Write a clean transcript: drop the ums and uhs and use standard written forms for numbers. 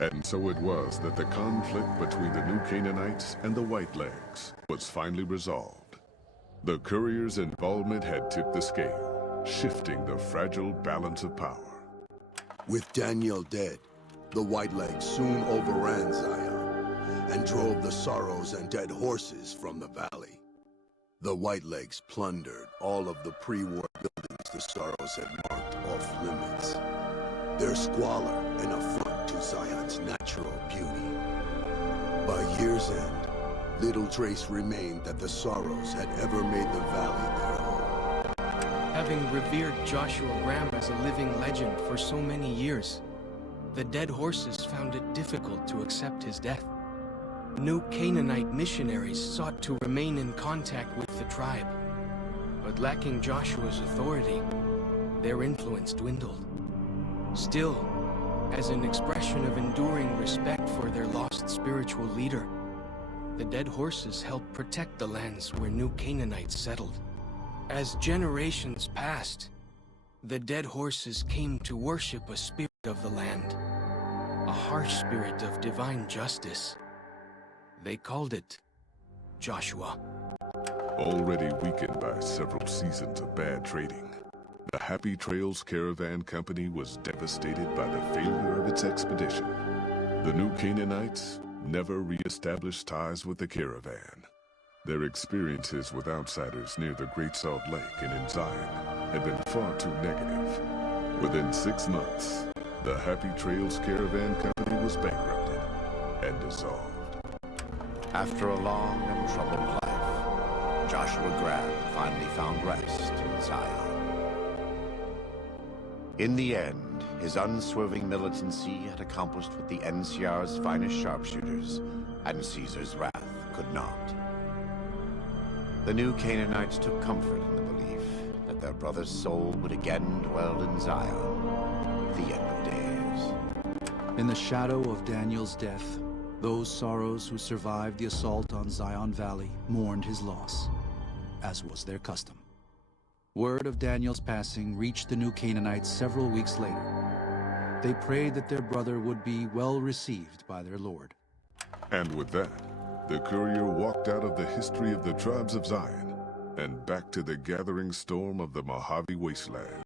And so it was that the conflict between the New Canaanites and the Whitelegs was finally resolved. The courier's involvement had tipped the scale, shifting the fragile balance of power. With Daniel dead, the Whitelegs soon overran Zion and drove the Sorrows and Dead Horses from the valley. The Whitelegs plundered all of the pre-war buildings the Sorrows had marked off limits. Their squalor an affront to Zion's natural beauty. By year's end, little trace remained that the Sorrows had ever made the valley their home. Having revered Joshua Graham as a living legend for so many years, the Dead Horses found it difficult to accept his death. New Canaanite missionaries sought to remain in contact with the tribe, but lacking Joshua's authority, their influence dwindled. Still, as an expression of enduring respect for their lost spiritual leader, the Dead Horses helped protect the lands where New Canaanites settled. As generations passed, the Dead Horses came to worship a spirit of the land, a harsh spirit of divine justice. They called it Joshua. Already weakened by several seasons of bad trading, the Happy Trails Caravan Company was devastated by the failure of its expedition. The New Canaanites never re-established ties with the caravan. Their experiences with outsiders near the Great Salt Lake and in Zion had been far too negative. Within 6 months, the Happy Trails Caravan Company was bankrupted and dissolved. After a long and troubled life, Joshua Graham finally found rest in Zion. In the end, his unswerving militancy had accomplished what the NCR's finest sharpshooters and Caesar's wrath could not. The New Canaanites took comfort in the belief that their brother's soul would again dwell in Zion at the end of days. In the shadow of Daniel's death, those Sorrows who survived the assault on Zion Valley mourned his loss, as was their custom. Word of Daniel's passing reached the New Canaanites several weeks later. They prayed that their brother would be well received by their Lord. And with that, the courier walked out of the history of the tribes of Zion and back to the gathering storm of the Mojave Wasteland.